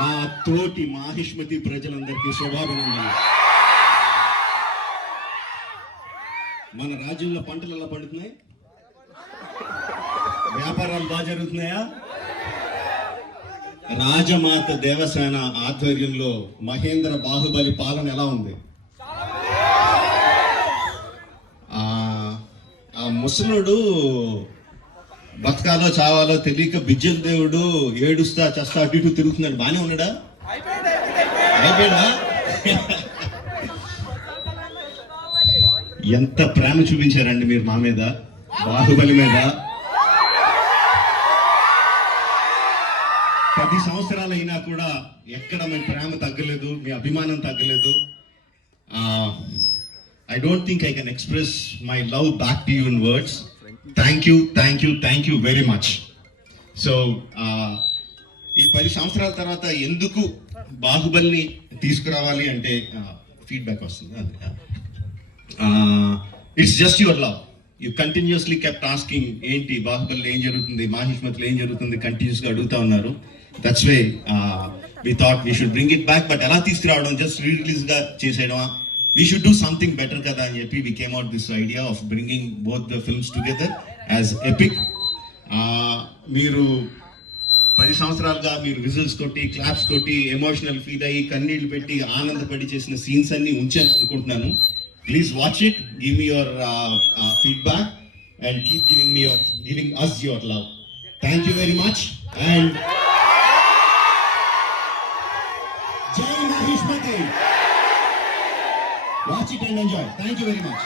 నా తోటి మాహిష్మతి ప్రజలందరికీ శుభాభినందనలు. మన రాజ్యంలో పంటలు ఎలా పండుతున్నాయి? వ్యాపారాలు బాగా జరుగుతున్నాయా? రాజమాత దేవసేన ఆధ్వర్యంలో మహేంద్ర బాహుబలి పాలన ఎలా ఉంది? ఆ ముసలుడు బతకాలో చావాలో తెలియక బిజ్జల దేవుడు ఏడుస్తా చస్తా అటు ఇటు తిరుగుతున్నాడు. బానే ఉన్నాడా? అయిపోయాడా? ఎంత ప్రేమ చూపించారండి మీరు మా మీద, బాహుబలి మీద. 10 సంవత్సరాలు అయినా కూడా ఎక్కడ మీ ప్రేమ తగ్గలేదు, మీ అభిమానం తగ్గలేదు. I don't think I can express my love back to you in words. Thank you very much. So, ఈ 10 సంవత్సరాల తర్వాత ఎందుకు బాహుబలిని తీసుకురావాలి అంటే ఫీడ్బ్యాక్ వస్తుంది. It's just your love. You continuously kept asking ఏంటి బాహుబలిలో ఏం జరుగుతుంది, మాహిష్మతిలో ఏం జరుగుతుంది, కంటిన్యూస్గా అడుగుతా ఉన్నారు. That's way we thought we should bring it back. But ఎలా తీసుకురావడం, జస్ట్ రిలీజ్గా చేసేయడమా? We should do something better kada అని చెప్పి we came out this idea of bringing both the films together as epic. మీరు 10 సంవత్సరాలుగా మీరు విజిల్స్ కొట్టి, క్లాప్స్ కొట్టి, ఎమోషనల్ ఫీల్ అయ్యి, కన్నీళ్లు పెట్టి, ఆనందపడి చేసిన సీన్స్ అన్ని ఉంచాను అనుకుంటున్నాను. Please watch it, give me your feedback and keep giving us your love. Thank you very much and Jai Mahishmati. Watch it and enjoy. Thank you very much.